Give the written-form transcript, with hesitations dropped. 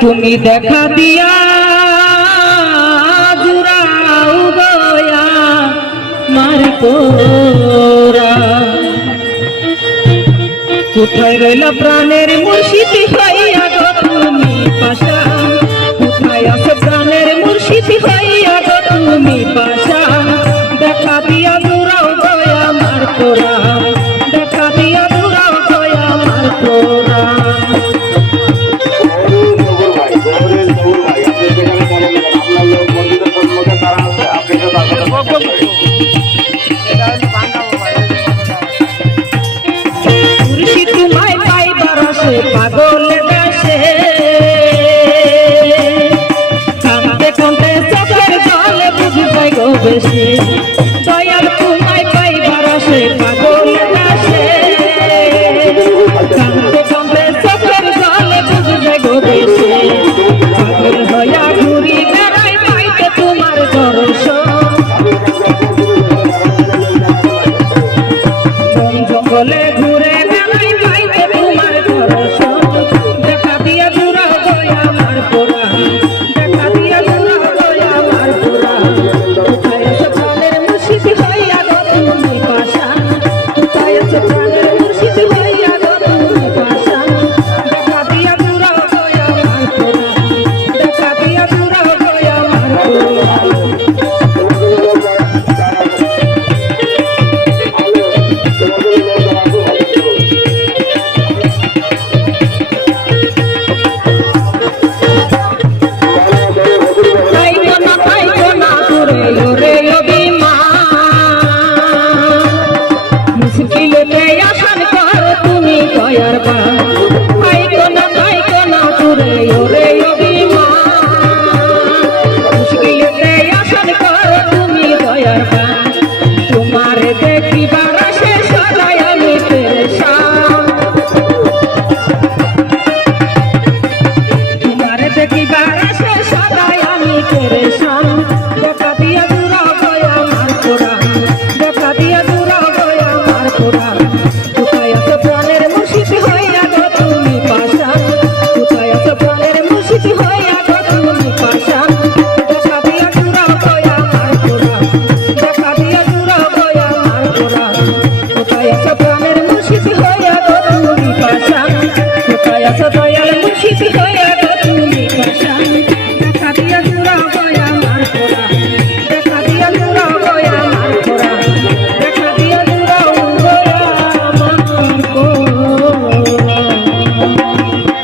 তুমি দেখা দিয়া জুড়াও গয়া মার তোরা, কোথায় রইলা প্রাণের মুর্শিদ হইয়া গো তুমি পাশা, কোথায় আছে প্রাণের মুর্শিদ হইয়া গো তুমি পাশা, দেখা দিয়া জুড়াও গয়া মার তোরা, দেখা দিয়া জুড়াও গয়া মার তোরা। মুর্শিদ তোমায় পাইবার আসে পাগলের